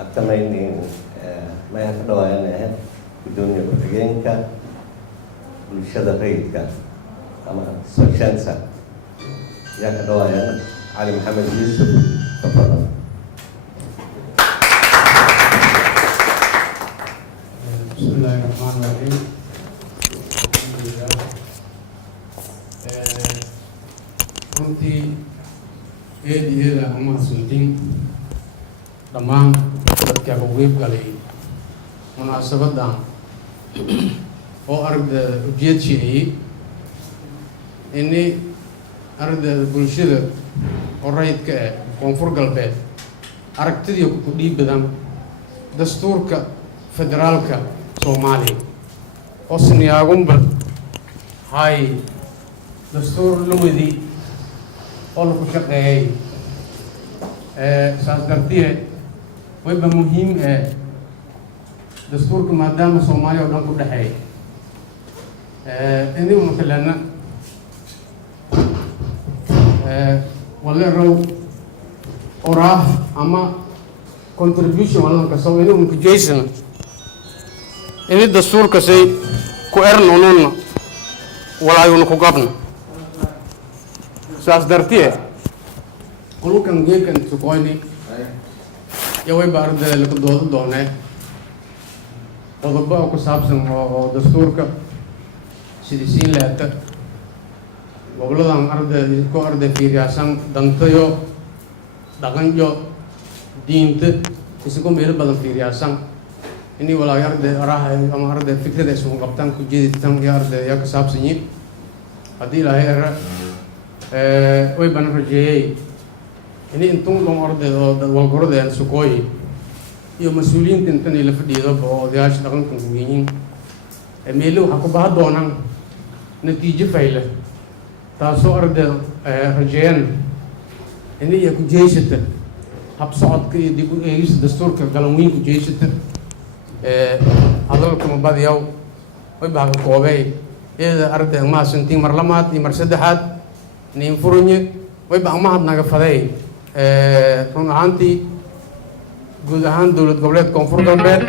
أتمنى ما يحضر أنا Gudoomiye xigeenka bulshada rayidka ama SOSCENSA yaa ka dhawaayana Cali Maxamed Yusuf tafadhal. Bismillahirrahmanirrahim. runtii eedayeeda ama suntin dhammaan dadka ka qeyb galay munaasabadan oo aragda ujeedshiyay inay aragda bulshada oo rayidka ah koonfur galbeed aragtidii ku dhiibadan dastuurka federaalka Soomaaliya oo siniyaagunba hay dastuur luwadi oo lagu shaqeeyay saas darteed wayba muhiim dastuurka maadaama Soomaaliya oo dhan ku dhaxeey inuu matalana wala row oraah ama contribution wala ka soo inuu ku jeesan inay dastuurka say ku ernoonno wala ayuu ku qabno saas darteed qolkan geekan suqoyni yaway baarda la ku doonay qodobo ku saabsan oo dastuurka sidii laata goboladan arday fiiriyaasan dantayo dhaqanyo diinta isku meel badan fiiriyaasan inay walaal arday araha ama arday fikrada isku qabtaan ku jeedintan ya arday ya ka saabsan yihiin hadii ilaahay way ban rajeeyay inay intuu loo arday oo walgorada suqooyi iyo mas'uuliyiinta intan ila fadhiyo oo odayaasha dhaqanka weeyeen meelo waxa ku baahan doonaan natiijo fayla taasoo arday rajeeyaan inay ku jeeshata hab socodka iyo dib u eegis dastuurka galanweyn ku jeeshata hadalka mabadiyaw way baahan koobay iyada arday ma santiin mar lamaad iyo mar saddexaad nin furunye way baahan mahad naga faday run ahaantii guud ahaan dawlad goboleed koonfur galbeed